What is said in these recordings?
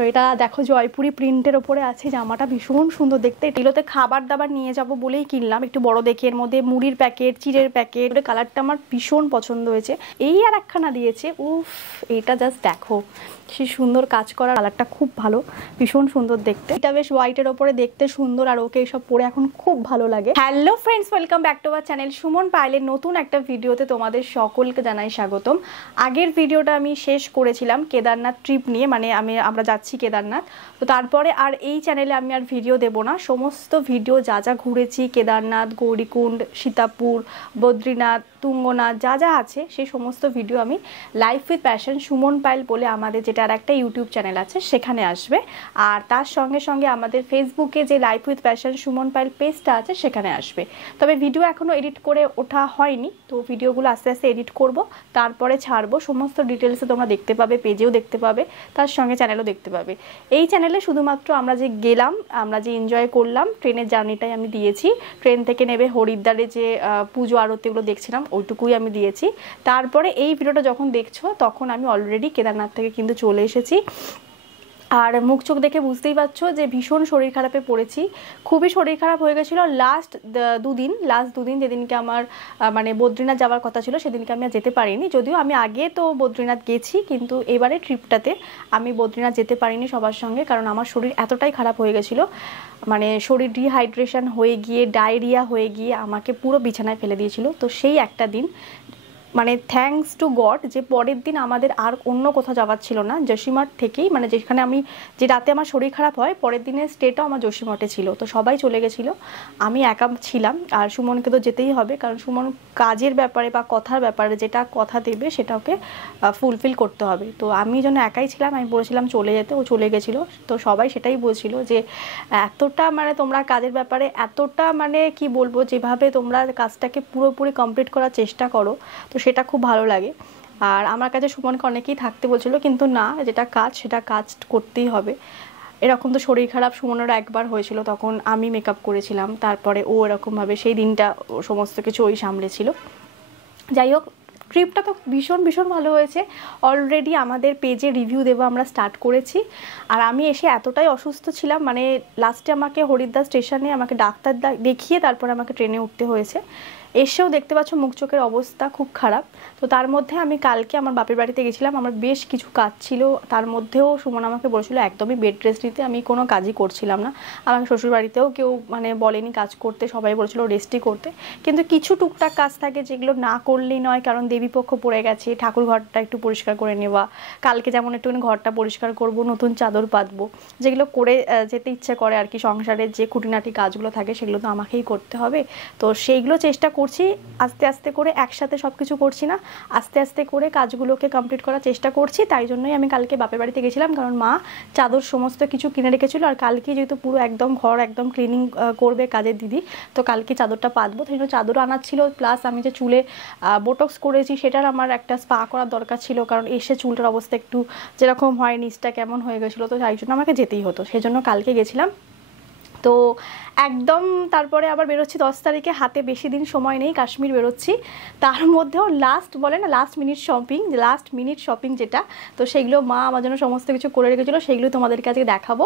এটা দেখো জয়পুরি প্রিন্টের ওপরে আছে, জামাটা ভীষণ সুন্দর দেখতে। এগুলোতে খাবার দাবার নিয়ে যাব বলেই কিনলাম, একটু বড় দেখে। এর মধ্যে মুড়ির প্যাকেট, চিড়ের প্যাকেট, কালারটা আমার ভীষণ পছন্দ হয়েছে। এই আর একখানা দিয়েছে, উফ এইটা জাস্ট দেখো সে সুন্দর কাজ করা, কালারটা খুব ভালো, ভীষণ সুন্দর দেখতে। এটা বেশ হোয়াইটের ওপরে দেখতে সুন্দর, আর ওকে এসব পরে এখন খুব ভালো লাগে। Hello friends, welcome back to our channel Suman পায়েলের নতুন একটা ভিডিওতে তোমাদের সকলকে জানাই স্বাগতম। আগের ভিডিওটা আমি শেষ করেছিলাম কেদারনাথ ট্রিপ নিয়ে, মানে আমরা যাচ্ছি কেদারনাথ। তো তারপরে আর এই চ্যানেলে আমি আর ভিডিও দেব না, সমস্ত ভিডিও যা যা ঘুরেছি কেদারনাথ, গৌরীকুণ্ড, সীতাপুর, বদ্রীনাথ, তুঙ্গনাথ, যা যা আছে সেই সমস্ত ভিডিও আমি life with passion Suman Payel বলে আমাদের যেটা আর একটা ইউটিউব চ্যানেল আছে সেখানে আসবে। আর তার সঙ্গে সঙ্গে আমাদের ফেসবুকে যে life with passion Suman Payel পেজটা আছে সেখানে আসবে। তবে ভিডিও এখনও এডিট করে ওঠা হয়নি, তো ভিডিওগুলো আস্তে আস্তে এডিট করব, তারপরে ছাড়বো। সমস্ত ডিটেলসে তোমরা দেখতে পাবে, পেজেও দেখতে পাবে, তার সঙ্গে চ্যানেলও দেখতে পাবে। এই চ্যানেলে শুধুমাত্র আমরা যে গেলাম, আমরা যে এনজয় করলাম, ট্রেনের জার্নিটাই আমি দিয়েছি। ট্রেন থেকে নেবে হরিদ্বারে যে পুজো আরতিগুলো দেখছিলাম ওইটুকুই আমি দিয়েছি। তারপরে এই ভিডিওটা যখন দেখছো তখন আমি অলরেডি কেদারনাথ থেকে কিন্তু চলে এসেছি। আর মুখ চোখ দেখে বুঝতেই পারছো যে ভীষণ শরীর খারাপে পড়েছি, খুবই শরীর খারাপ হয়ে গেছিলো লাস্ট দুদিন যেদিনকে আমার মানে বদ্রীনাথ যাওয়ার কথা ছিল সেদিনকে আমি আর যেতে পারিনি। যদিও আমি আগে তো বদ্রীনাথ গেছি, কিন্তু এবারে ট্রিপটাতে আমি বদ্রীনাথ যেতে পারিনি সবার সঙ্গে, কারণ আমার শরীর এতটাই খারাপ হয়ে গেছিলো, মানে শরীর ডিহাইড্রেশন হয়ে গিয়ে, ডায়রিয়া হয়ে গিয়ে আমাকে পুরো বিছানায় ফেলে দিয়েছিল। তো সেই একটা দিন, মানে থ্যাঙ্কস টু গড যে পরের দিন আমাদের আর অন্য কোথাও যাওয়ার ছিল না, জসিমঠ থেকেই, মানে যেখানে আমি যে রাতে আমার শরীর খারাপ হয় পরের দিনের স্টেটাও আমার জসিমঠে ছিল। তো সবাই চলে গেছিলো, আমি একা ছিলাম। আর সুমনকে তো যেতেই হবে, কারণ সুমন কাজের ব্যাপারে বা কথার ব্যাপারে যেটা কথা দেবে সেটা ওকে ফুলফিল করতে হবে। তো আমি যেন একাই ছিলাম, আমি বলেছিলাম চলে যেতে, ও চলে গেছিলো। তো সবাই সেটাই বলছিল যে এতটা মানে তোমরা কাজের ব্যাপারে এতটা মানে কি বলবো, যেভাবে তোমরা কাজটাকে পুরোপুরি কমপ্লিট করার চেষ্টা করো, তো সেটা খুব ভালো লাগে। আর আমার কাছে সুমনকে অনেকেই থাকতে বলছিল, কিন্তু না, যেটা কাজ সেটা কাজ করতেই হবে। এরকম তো শরীর খারাপ সুমনেরও একবার হয়েছিল, তখন আমি মেকআপ করেছিলাম, তারপরে ও এরকমভাবে সেই দিনটা সমস্ত কিছু ওই সামলেছিল। যাই হোক, ট্রিপটা তো ভীষণ ভীষণ ভালো হয়েছে। অলরেডি আমাদের পেজে রিভিউ দেবো আমরা স্টার্ট করেছি। আর আমি এসে এতটাই অসুস্থ ছিলাম, মানে লাস্টে আমাকে হরিদ্বার স্টেশনে আমাকে ডাক্তার দেখিয়ে তারপরে আমাকে ট্রেনে উঠতে হয়েছে। এসেও দেখতে পাচ্ছ মুখ চোখের অবস্থা খুব খারাপ। তো তার মধ্যে আমি কালকে আমার বাপের বাড়িতে গেছিলাম, আমার বেশ কিছু কাজ ছিল, তার মধ্যেও সুমন আমাকে বলেছিল একদমই বেড রেস্ট নিতে। আমি কোনো কাজই করছিলাম না, আমাকে শ্বশুরবাড়িতেও কেউ মানে বলেনি কাজ করতে, সবাই বলেছিল রেস্টই করতে। কিন্তু কিছু টুকটাক কাজ থাকে যেগুলো না করলেই নয়, কারণ দেবীপক্ষ পড়ে গেছে, ঠাকুর ঘরটা একটু পরিষ্কার করে নেওয়া, কালকে যেমন একটুখানি ঘরটা পরিষ্কার করব, নতুন চাদর পাতবো, যেগুলো করে যেতে ইচ্ছে করে আর কি। সংসারের যে খুঁটিনাটি কাজগুলো থাকে সেগুলো তো আমাকেই করতে হবে। তো সেইগুলো চেষ্টা করছি আস্তে আস্তে করে, একসাথে সব কিছু করছি না, আস্তে আস্তে করে কাজগুলোকে কমপ্লিট করার চেষ্টা করছি। তাই জন্যই আমি কালকে বাপের বাড়িতে গেছিলাম, কারণ মা চাদর সমস্ত কিছু কিনে রেখেছিলো। আর কালকে যেহেতু পুরো একদম ঘর একদম ক্লিনিং করবে কাজের দিদি, তো কালকে চাদরটা পাতবো, সেই জন্য চাদরও আনার ছিল। প্লাস আমি যে চুলে বোটক্স করেছি সেটার আমার একটা স্পা করার দরকার ছিল, কারণ এসে চুলটার অবস্থা একটু যেরকম হয়, নিচটা কেমন হয়ে গেছিলো, তো তাই জন্য আমাকে যেতেই হতো, সেই জন্য কালকে গেছিলাম। তো একদম তারপরে আবার বেরোচ্ছি 10 তারিখে, হাতে বেশি দিন সময় নেই, কাশ্মীর বেরোচ্ছি। তার মধ্যেও লাস্ট মিনিট শপিং যেটা, তো সেগুলো মা আমার জন্য সমস্ত কিছু করে রেখেছিলো, সেগুলো তোমাদেরকে আজকে দেখাবো।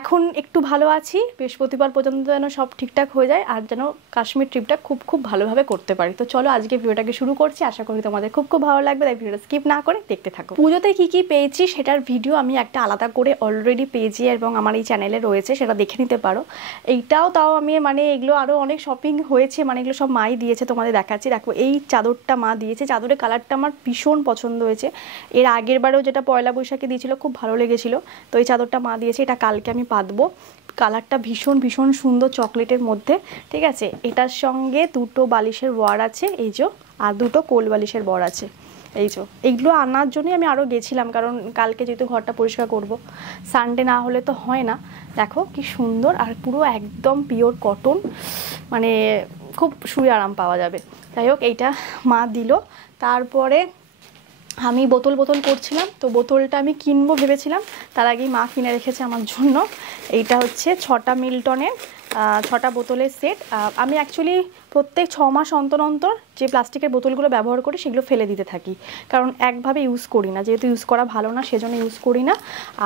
এখন একটু ভালো আছি, বৃহস্পতিবার পর্যন্ত যেন সব ঠিকঠাক হয়ে যায়, আর যেন কাশ্মীর ট্রিপটা খুব খুব ভালোভাবে করতে পারি। তো চলো আজকে ভিডিওটাকে শুরু করছি, আশা করি তোমাদের খুব খুব ভালো লাগবে, তাই ভিডিওটা স্কিপ না করে দেখতে থাকো। পুজোতে কি কি পেয়েছি সেটার ভিডিও আমি একটা আলাদা করে অলরেডি পেজে এবং আমার এই চ্যানেলে রয়েছে, সেটা দেখে নিতে পারো। এইটাও তাও আমি মানে এগুলো আরও অনেক শপিং হয়েছে, মানে এগুলো সব মাই দিয়েছে, তোমাদের দেখাচ্ছি। দেখো এই চাদরটা মা দিয়েছে, চাদরের কালারটা আমার ভীষণ পছন্দ হয়েছে। এর আগের বারেও যেটা পয়লা বৈশাখে দিয়েছিল খুব ভালো লেগেছিলো, তো এই চাদরটা মা দিয়েছে, এটা কালকে আমি পাতবো। কালারটা ভীষণ ভীষণ সুন্দর চকলেটের মধ্যে, ঠিক আছে। এটার সঙ্গে দুটো বালিশের বর আছে এই যে, আর দুটো কোল বালিশের বর আছে এই যে। এইগুলো আনার জন্যই আমি আরও গেছিলাম, কারণ কালকে যেহেতু ঘরটা পরিষ্কার করব, সানডে না হলে তো হয় না। দেখো কি সুন্দর, আর পুরো একদম পিওর কটন, মানে খুব শুয়ে আরাম পাওয়া যাবে। যাই হোক, এইটা মা দিল। তারপরে আমি বোতল করছিলাম, তো বোতলটা আমি কিনবো ভেবেছিলাম, তার আগেই মা কিনে রেখেছে আমার জন্য। এইটা হচ্ছে 6টা মিল্টনের 6টা বোতলের সেট। আমি অ্যাকচুয়ালি প্রত্যেক 6 মাস অন্তর অন্তর যে প্লাস্টিকের বোতলগুলো ব্যবহার করি সেগুলো ফেলে দিতে থাকি, কারণ একভাবে ইউজ করি না, যেহেতু ইউজ করা ভালো না সেজন্য ইউজ করি না।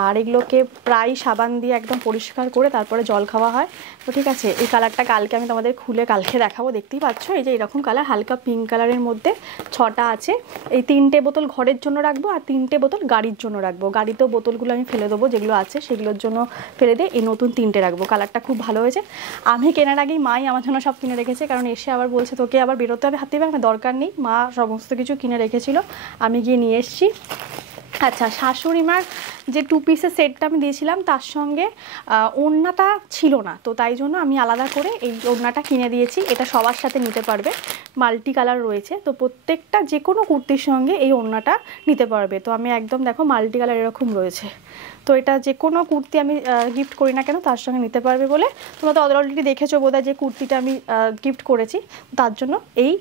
আর এগুলোকে প্রায় সাবান দিয়ে একদম পরিষ্কার করে তারপরে জল খাওয়া হয়। তো ঠিক আছে, এই কালারটা কালকে আমি তোমাদের খুলে কালকে দেখাবো। দেখতেই পাচ্ছ এই যে এরকম কালার, হালকা পিঙ্ক কালারের মধ্যে 6টা আছে। এই 3টে বোতল ঘরের জন্য রাখবো আর 3টে বোতল গাড়ির জন্য রাখবো। গাড়িতেও বোতলগুলো আমি ফেলে দেবো, যেগুলো আছে সেগুলোর জন্য ফেলে দিয়ে এই নতুন 3টে রাখবো। কালারটা খুব ভালো হয়েছে। আমি কেনার আগেই মাই আমার জন্য সব কিনে রেখেছে, কারণ এসে আবার বলছে তোকে আবার বেরোতে হবে হাতে ব্যাগ, দরকার নেই, মা সমস্ত কিছু কিনে রেখেছিল, আমি গিয়ে নিয়ে এসেছি। আচ্ছা, শাশুড়ি মার যে 2 পিসের সেটটা আমি দিয়েছিলাম তার সঙ্গে ওড়নাটা ছিল না, তো তাই জন্য আমি আলাদা করে এই ওড়নাটা কিনে দিয়েছি। এটা সবার সাথে নিতে পারবে, মাল্টি কালার রয়েছে, তো প্রত্যেকটা যে কোনো কুর্তির সঙ্গে এই ওড়নাটা নিতে পারবে। তো আমি একদম দেখো মাল্টি কালার এরকম রয়েছে, তো এটা যে কোনো কুর্তি আমি গিফট করি না কেন তার সঙ্গে নিতে পারবে বলে তোমরা তো অলরেডি দেখেছো বোধহয় যে কুর্তিটা আমি গিফট করেছি, তার জন্য এই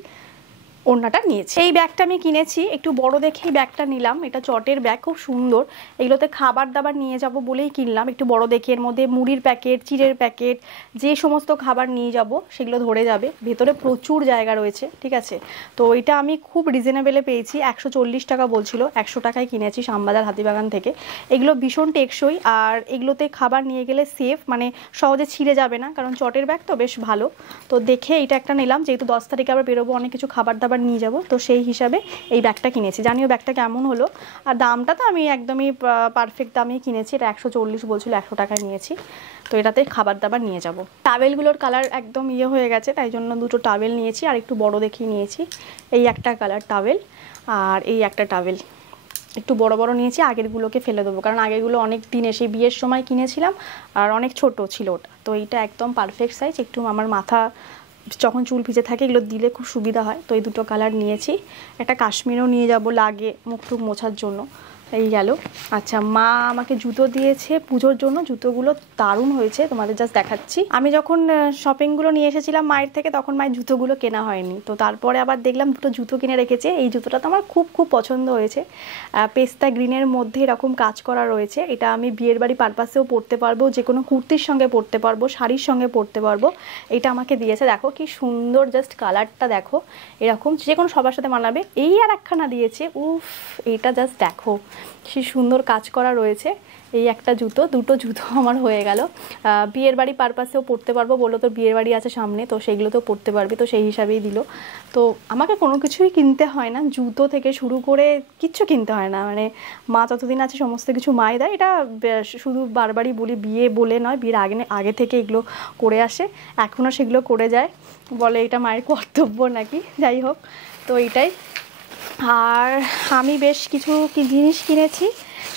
ওড়নাটা নিয়েছি। এই ব্যাগটা আমি কিনেছি, একটু বড় দেখেই ব্যাগটা নিলাম। এটা চটের ব্যাগ, খুব সুন্দর। এগুলোতে খাবার দাবার নিয়ে যাব বলেই কিনলাম, একটু বড় দেখে। এর মধ্যে মুড়ির প্যাকেট, চিড়ের প্যাকেট, যে সমস্ত খাবার নিয়ে যাব সেগুলো ধরে যাবে। ভেতরে প্রচুর জায়গা রয়েছে, ঠিক আছে। তো এটা আমি খুব রিজনেবলে পেয়েছি, 140 টাকা বলছিল, 100 টাকায় কিনেছি শ্যামবাজার হাতিবাগান থেকে। এগুলো ভীষণ টেকসই, আর এগুলোতে খাবার নিয়ে গেলে সেফ, মানে সহজে ছিঁড়ে যাবে না, কারণ চটের ব্যাগ তো বেশ ভালো। তো দেখে এটা একটা নিলাম, যেহেতু 10 তারিখে আবার বেরোবো, অনেক কিছু খাবার দাবার নিয়ে যাব, তো সেই হিসাবে এই ব্যাগটা কিনেছি। জানিও ব্যাগটা কেমন হলো। আর দামটা তো আমি একদমই পারফেক্ট দামেই কিনেছি, এটা 140 বলছিল, 100 টাকায় নিয়েছি। তো এটাতে খাবার দাবার নিয়ে যাব। টাওয়েলগুলোর কালার একদম হয়ে গেছে, তাই জন্য 2টো টাওয়েল নিয়েছি, আর একটু বড় দেখেই নিয়েছি। এই একটা কালার টাওয়েল, আর এই একটা টাওয়েল একটু বড় বড় নিয়েছি। আগেরগুলোকে ফেলে দেবো, কারণ আগেরগুলো অনেক দিন এসে বিয়ের সময় কিনেছিলাম, আর অনেক ছোট ছিল ওটা। তো এইটা একদম পারফেক্ট সাইজ, একটু আমার মাথা যখন চুল ভিজে থাকে এগুলো দিলে খুব সুবিধা হয়। তো এই 2টো কালার নিয়েছি। একটা কাশ্মীরও নিয়ে যাব, লাগে মুখ টুক মোছার জন্য। এই গেল। আচ্ছা, মা আমাকে জুতো দিয়েছে পুজোর জন্য, জুতোগুলো দারুণ হয়েছে, তোমাদের জাস্ট দেখাচ্ছি। আমি যখন শপিংগুলো নিয়ে এসেছিলাম মায়ের থেকে, তখন মায়ের জুতোগুলো কেনা হয়নি, তো তারপরে আবার দেখলাম 2টো জুতো কিনে রেখেছে। এই জুতোটা তো আমার খুব খুব পছন্দ হয়েছে, পেস্তা গ্রিনের মধ্যে এরকম কাজ করা রয়েছে। এটা আমি বিয়ের বাড়ি পারপাসেও পরতে পারবো, যে কোনো কুর্তির সঙ্গে পরতে পারবো, শাড়ির সঙ্গে পরতে পারবো। এটা আমাকে দিয়েছে, দেখো কি সুন্দর, জাস্ট কালারটা দেখো, এরকম যে কোনো সবার সাথে মানাবে। এই আর একখানা দিয়েছে, উফ, এইটা জাস্ট দেখো সে সুন্দর কাজ করা রয়েছে। এই একটা জুতো, 2টো জুতো আমার হয়ে গেল। বিয়ের বাড়ি পারপাসেও পরতে পারবো, বললো তোর বিয়ের বাড়ি আছে সামনে, তো সেইগুলোতেও পরতে পারবি, তো সেই হিসাবেই দিল। তো আমাকে কোনো কিছুই কিনতে হয় না, জুতো থেকে শুরু করে কিচ্ছু কিনতে হয় না, মানে মা যতদিন আছে সমস্ত কিছু মাই দেয়। এটা শুধু বারবারই বলি, বিয়ে বলে নয়, বিয়ের আগে থেকে এগুলো করে আসে, এখনও সেগুলো করে যায়, বলে এটা মায়ের কর্তব্য নাকি, যাই হোক। তো এইটাই। আর আমি বেশ কিছু জিনিস কিনেছি,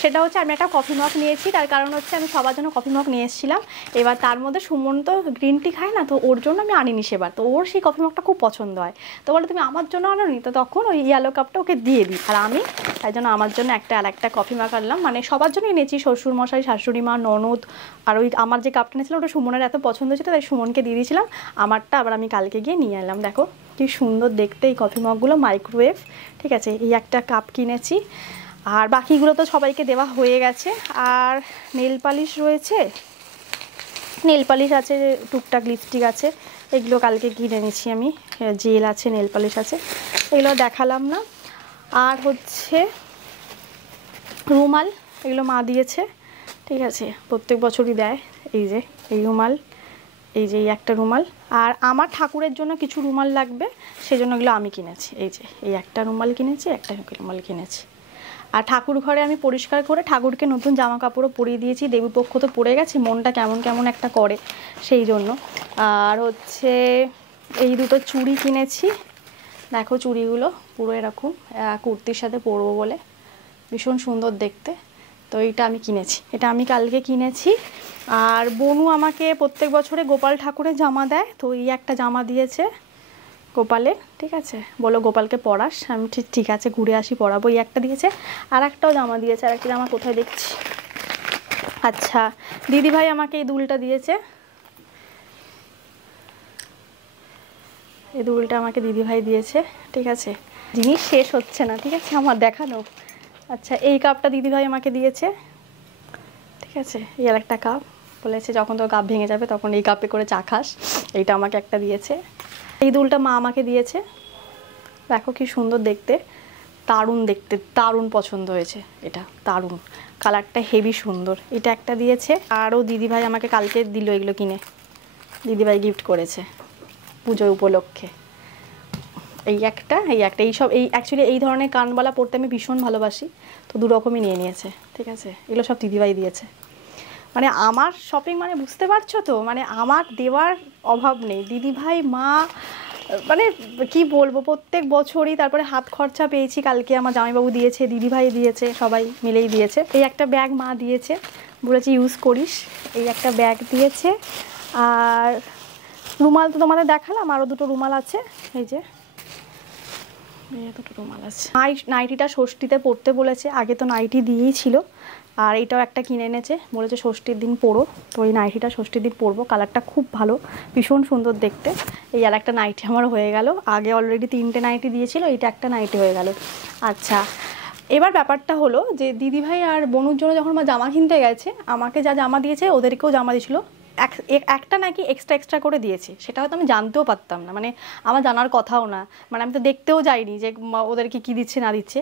সেটা হচ্ছে আমি একটা কফি মগ নিয়েছি। তার কারণ হচ্ছে আমি সবার জন্য কফি মগ নিয়ে এসেছিলাম, এবার তার মধ্যে সুমন তো গ্রিন টি খায় না, তো ওর জন্য আমি আনিনি সেবার। তো ওর সেই কফি মগটা খুব পছন্দ হয়, তো বলে তুমি আমার জন্য আনোনি, তো তখন ওই ইয়েলো কাপটা ওকে দিয়ে দিই। আর আমি তাই জন্য আমার জন্য আর একটা কফি মগ আনলাম, মানে সবার জন্য এনেছি, শ্বশুরমশাই, শাশুড়ি মা, ননদ। আর ওই আমার যে কাপটা নিয়েছিলাম ওটা সুমনের এত পছন্দ ছিল, তাই সুমনকে দিয়ে দিয়েছিলাম। আমারটা আবার আমি কালকে গিয়ে নিয়ে এলাম। দেখো কি সুন্দর দেখতে এই কফি মগগুলো, মাইক্রোওয়েভ, ঠিক আছে। এই একটা কাপ কিনেছি, আর বাকিগুলো তো সবাইকে দেওয়া হয়ে গেছে। আর নেল পালিশ রয়েছে, নেল পালিশ আছে, টুকটাক লিপস্টিক আছে, এগুলো কালকে কিনে নিয়েছি আমি। জেল আছে, নেল পালিশ আছে, এগুলো দেখালাম না। আর হচ্ছে রুমাল, এগুলো মা দিয়েছে, ঠিক আছে, প্রত্যেক বছরই দেয়। এই যে এই রুমাল, এই যে এই একটা রুমাল। আর আমার ঠাকুরের জন্য কিছু রুমাল লাগবে, সেজন্য এগুলো আমি কিনেছি। এই যে এই একটা রুমাল কিনেছি, একটা রুমাল কিনেছি। আর ঠাকুর ঘরে আমি পরিষ্কার করে ঠাকুরকে নতুন জামা কাপড়ও পরিয়ে দিয়েছি, দেবীপক্ষ তো পড়ে গেছে, মনটা কেমন কেমন একটা করে সেই জন্য। আর হচ্ছে এই 2টো চুড়ি কিনেছি, দেখো চুড়িগুলো পুরো এরকম, কুর্তির সাথে পরবো বলে, ভীষণ সুন্দর দেখতে। তো এইটা আমি কিনেছি, এটা আমি কালকে কিনেছি। আর বনু আমাকে প্রত্যেক বছরে গোপাল ঠাকুরের জামা দেয়, তো এই একটা জামা দিয়েছে গোপালের, ঠিক আছে, বলো গোপালকে পরাস। আমি ঠিক আছে, ঘুরে আসি পরাবো। এই একটা দিয়েছে, আর একটাও জামা দিয়েছে, আর একটা জামা কোথায় দেখছি। আচ্ছা, দিদিভাই আমাকে এই দুলটা দিয়েছে, এই দুলটা আমাকে দিদিভাই দিয়েছে, ঠিক আছে। জিনিস শেষ হচ্ছে না, ঠিক আছে, আমার দেখানো। আচ্ছা, এই কাপটা দিদিভাই আমাকে দিয়েছে, ঠিক আছে। এই আর একটা কাপ, বলেছে যখন তোর কাপ ভেঙে যাবে তখন এই কাপে করে চা খাস, এইটা আমাকে একটা দিয়েছে। এই দুলটা মা আমাকে দিয়েছে, দেখো কি সুন্দর দেখতে, দারুণ দেখতে, দারুণ পছন্দ হয়েছে। এটা দারুণ, কালারটা হেভি সুন্দর। এটা একটা দিয়েছে, আরও দিদিভাই আমাকে কালকে দিল এগুলো কিনে, দিদিভাই গিফট করেছে পুজো উপলক্ষে। এই একটা এইসব অ্যাকচুয়ালি এই ধরনের কানবালা পরতে আমি ভীষণ ভালোবাসি, তো দু রকমই নিয়ে নিয়েছে। ঠিক আছে, এগুলো সব দিদিভাই দিয়েছে। মানে আমার শপিং মানে বুঝতে পারছো তো, মানে আমার দেওয়ার অভাব নেই। দিদিভাই, মা, মানে কি বলবো, প্রত্যেক বছরই। তারপরে হাত খরচা পেয়েছি, কালকে আমার জামাইবাবু দিয়েছে, দিদিভাই দিয়েছে, সবাই মিলেই দিয়েছে। এই একটা ব্যাগ মা দিয়েছে, বলেছে ইউজ করিস। এই একটা ব্যাগ দিয়েছে। আর রুমাল তো তোমাদের দেখালাম, আরও দুটো রুমাল আছে, এই যে দুটো রুমাল আছে। নাইটিটা ষষ্ঠীতে পরতে বলেছে, আগে তো নাইটি দিয়েই ছিল। আর এটাও একটা কিনে এনেছে, বলেছে ষষ্ঠীর দিন পরো। তো এই নাইটিটা ষষ্ঠীর দিন পরবো, কালারটা খুব ভালো, ভীষণ সুন্দর দেখতে। এই আর একটা নাইটি আমার হয়ে গেল। আগে অলরেডি 3টে নাইটি দিয়েছিল, এইটা একটা নাইটি হয়ে গেল। আচ্ছা, এবার ব্যাপারটা হলো যে দিদিভাই আর বনুর জন্য যখন আমার জামা কিনতে গেছে, আমাকে যা জামা দিয়েছে ওদেরকেও জামা দিয়েছিল। একটা নাকি এক্সট্রা করে দিয়েছে, সেটা হয়তো আমি জানতেও পারতাম না, মানে আমার জানার কথাও না, মানে আমি তো দেখতেও যাইনি যে ওদেরকে কি দিচ্ছে না দিচ্ছে।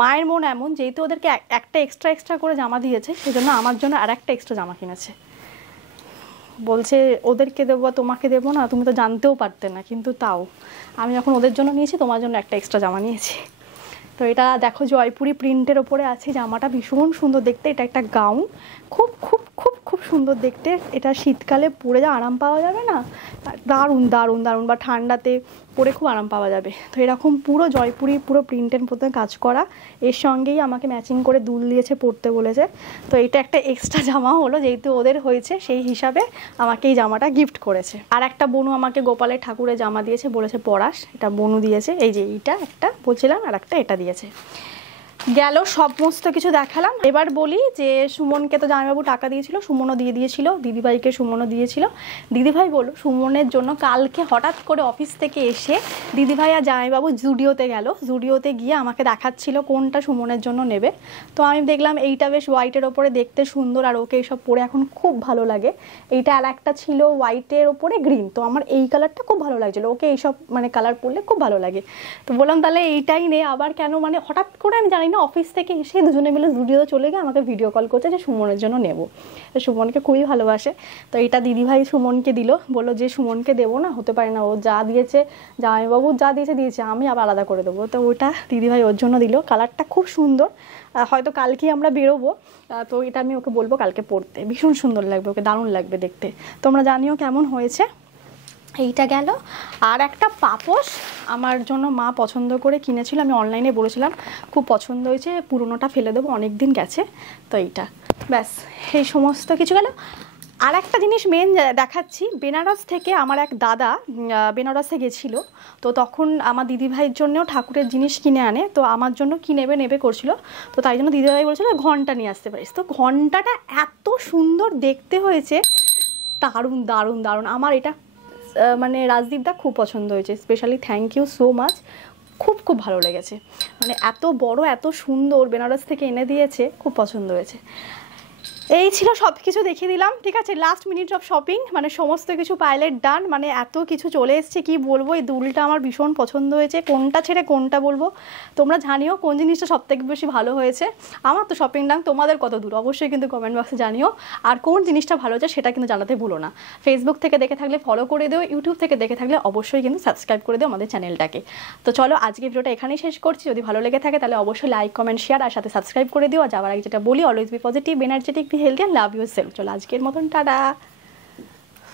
মায়ের মন এমন, যেহেতু ওদেরকে একটা এক্সট্রা করে জামা দিয়েছে, সেজন্য আমার জন্য আর একটা এক্সট্রা জামা কিনেছে। বলছে ওদেরকে দেবো তোমাকে দেবো না, তুমি তো জানতেও পারতে না, কিন্তু তাও আমি যখন ওদের জন্য নিয়েছি, তোমার জন্য একটা এক্সট্রা জামা নিয়েছি। তো এটা দেখো জয়পুরি প্রিন্টের ওপরে আছে, জামাটা ভীষণ সুন্দর দেখতে। এটা একটা গাউন, খুব খুব খুব খুব সুন্দর দেখতে। এটা শীতকালে পরে যা আরাম পাওয়া যাবে না, দারুণ দারুণ দারুণ, বা ঠান্ডাতে পরে খুব আরাম পাওয়া যাবে। তো এরকম পুরো জয়পুরি পুরো প্রিন্টের মধ্যে কাজ করা, এর সঙ্গেই আমাকে ম্যাচিং করে দুল দিয়েছে, পরতে বলেছে। তো এটা একটা এক্সট্রা জামা হলো, যেহেতু ওদের হয়েছে সেই হিসাবে আমাকে এই জামাটা গিফট করেছে। আর একটা বনু আমাকে গোপালের ঠাকুরের জামা দিয়েছে, বলেছে পরাস, এটা বনু দিয়েছে। এই যে এইটা একটা বলছিলাম, আর একটা এটা দিয়েছে। গেল সমস্ত কিছু দেখালাম। এবার বলি যে সুমনকে তো জামাইবাবু টাকা দিয়েছিল, সুমনও দিয়ে দিয়েছিল, দিদিভাইকে সুমনও দিয়েছিল। দিদিভাই বলল সুমনের জন্য কালকে হঠাৎ করে অফিস থেকে এসে দিদিভাই আর জামাইবাবু জুডিওতে গেল। জুডিওতে গিয়ে আমাকে দেখাচ্ছিল কোনটা সুমনের জন্য নেবে। তো আমি দেখলাম এইটা বেশ হোয়াইটের ওপরে দেখতে সুন্দর, আর ওকে এইসব পরে এখন খুব ভালো লাগে। এইটা আর একটা ছিল হোয়াইটের ওপরে গ্রিন, তো আমার এই কালারটা খুব ভালো লাগছিলো, ওকে এইসব মানে কালার পরলে খুব ভালো লাগে। তো বললাম তাহলে এইটাই নে। আবার কেন, মানে হঠাৎ করে আমি জানি না, অফিস থেকে এসে দুজনে মিলে জুডিও চলে গিয়ে আমাকে ভিডিও কল করছে যে সুমনের জন্য নেব। সুমনকে খুবই ভালোবাসে। তো এটা দিদিভাই সুমনকে দিল, বললো যে সুমনকে দেবো না, হতে পারে না, ও যা দিয়েছে জামাইবাবু যা দিয়েছে আমি আবার আলাদা করে দেবো। তো ওটা দিদিভাই ওর জন্য দিল। কালারটা খুব সুন্দর, হয়তো কালকেই আমরা বেরোবো। তো এটা আমি ওকে বলবো কালকে পরতে, ভীষণ সুন্দর লাগবে ওকে, দারুণ লাগবে দেখতে। তোমরা জানিও কেমন হয়েছে। এইটা গেল। আর একটা পাপোশ আমার জন্য মা পছন্দ করে কিনেছিল, আমি অনলাইনে বলেছিলাম, খুব পছন্দ হয়েছে, পুরোনোটা ফেলে দেবো, অনেক দিন গেছে। তো এইটা ব্যাস, এই সমস্ত কিছু গেল। আর একটা জিনিস মেন দেখাচ্ছি, বেনারস থেকে আমার এক দাদা বেনারসে গেছিলো, তো তখন আমার দিদিভাইয়ের জন্যও ঠাকুরের জিনিস কিনে আনে। তো আমার জন্য কি নেবে করছিল, তো তাই জন্য দিদিভাই বলছিল ঘন্টা নিয়ে আসতে পারিস। তো ঘন্টাটা এত সুন্দর দেখতে হয়েছে, দারুণ দারুণ দারুণ। আমার এটা মানে রাজদীপদা খুব পছন্দ হয়েছে, specially thank you so much, খুব খুব ভালো লেগেছে। মানে এত বড় এত সুন্দর বেনারস থেকে এনে দিয়েছে, খুব পছন্দ হয়েছে। এই ছিল সব কিছু দেখিয়ে দিলাম, ঠিক আছে। লাস্ট মিনিট অফ শপিং, মানে সমস্ত কিছু পাইলেট ডান, মানে এত কিছু চলে এসছে কি বলবো। এই দুলটা আমার ভীষণ পছন্দ হয়েছে, কোনটা ছেড়ে কোনটা বলবো। তোমরা জানিও কোন জিনিসটা সবথেকে বেশি ভালো হয়েছে। আমার তো শপিং ডান, তোমাদের কত দূর অবশ্যই কিন্তু কমেন্ট বক্সে জানিও। আর কোন জিনিসটা ভালো হয়েছে সেটা কিন্তু জানাতে ভুলো না। ফেসবুক থেকে দেখে থাকলে ফলো করে দিও, ইউটিউব থেকে দেখে থাকলে অবশ্যই কিন্তু সাবস্ক্রাইব করে দিও আমাদের চ্যানেলটাকে। তো চলো আজকে ভিডিওটা এখানেই শেষ করছি। যদি ভালো লেগে থাকে তাহলে অবশ্যই লাইক কমেন্ট শেয়ার আর সাথে সাবস্ক্রাইব করে দিও। আর যাওয়ার আগে যেটা বলি, always be positive, energetic, be healthy and love your self. চলো আজকের মতন টাটা।